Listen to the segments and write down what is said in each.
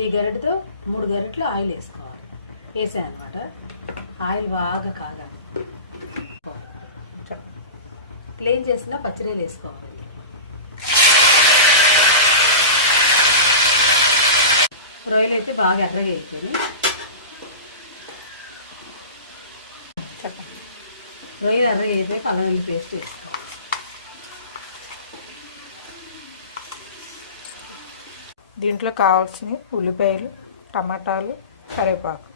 ఈ గరిటతో 3 గరిటెలు ఆయిల్ వేసుకోవాలి. వేసాను అనమాట. ఆయిల్ బాగా కాగాలి. ప్లేన్ చేసిన పచ్చిరొయ్యలు వేసుకోవాలి. రొయ్యలు అయితే బాగా ఎర్రగా వేసుకొని రొయ్యలు ఎర్రగా వేసి అల్లం వెల్లుల్లి పేస్ట్ వేసుకోవాలి. దీంట్లో కావాల్సిన ఉల్లిపాయలు, టమాటాలు, కరివేపాకు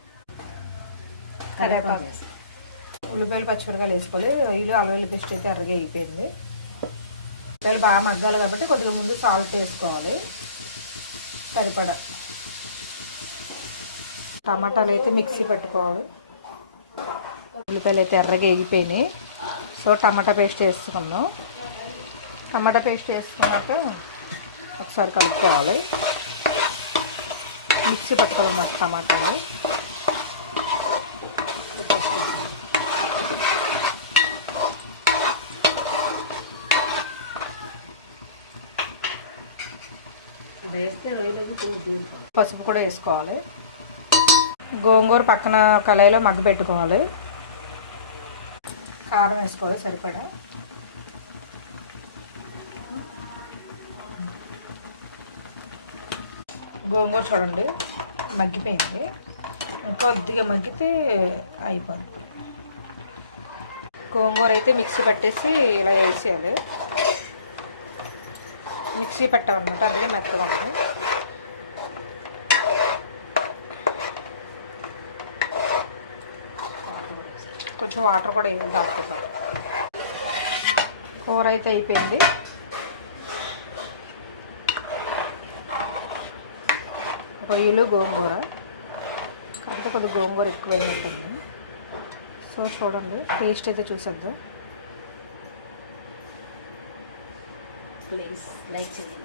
ఉల్లిపాయలు, పచ్చిమిరకాయలు వేసుకోవాలి. రొయ్యలు అల్లం వెల్లుల్లి పేస్ట్ అయితే ఎర్రగా అయిపోయింది. ఉల్లిపాయలు బాగా మగ్గాలి కాబట్టి కొద్దిగా ముందు సాల్ట్ వేసుకోవాలి సరిపడా. టమాటాలు అయితే మిక్సీ పెట్టుకోవాలి. ఉల్లిపాయలు అయితే ఎర్రగా వేగిపోయినాయి. సో టమాటా పేస్ట్ వేసుకున్నాం. టమాటా పేస్ట్ వేసుకున్నాక ఒకసారి కలుపుకోవాలి. మిక్సీ పట్టుకోవాలన్నమాట టమాటాలు. పసుపు కూడా వేసుకోవాలి. గోంగూర పక్కన కళాయిలో మగ్గు పెట్టుకోవాలి. కారం వేసుకోవాలి సరిపడా. గోంగూర చూడండి మగ్గిపోయింది. కొద్దిగా మగ్గితే అయిపోయింది. గోంగూర అయితే మిక్సీ పట్టేసి ఇలా వేసేయాలి. మిక్సీ పెట్టాలన్నమాట. అదే మెత్తగా కొంచెం వాటర్ కూడా వేయాలి దాచుకుంటాం. కూర అయితే అయిపోయింది. రొయ్యలు, గోంగూర కాకపోతే కొద్దిగా గోంగూర ఎక్కువ వేయట్టుంది. సో చూడండి టేస్ట్ అయితే చూసేద్దాం. ప్లీజ్ లైక్ చేయండి.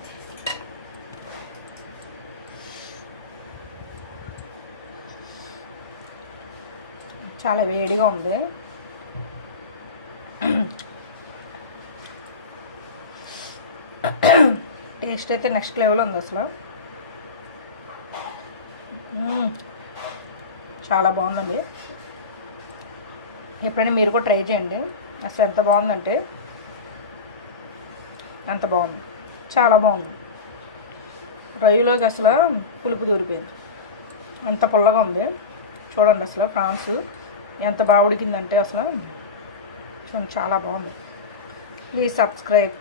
చాలా వేడిగా ఉంది. టేస్ట్ అయితే నెక్స్ట్ లెవెల్ ఉంది అసలు. చాలా బాగుందండి. ఎప్పుడైనా మీరు కూడా ట్రై చేయండి. అసలు ఎంత బాగుందంటే అంత బాగుంది. చాలా బాగుంది. రొయ్యలోకి అసలు పులుపు దూరిపోయింది. అంత పుల్లగా ఉంది. చూడండి అసలు ప్రాన్స్ ఎంత బాగా ఉడికిందంటే అసలు చూడండి చాలా బాగుంది. Please subscribe.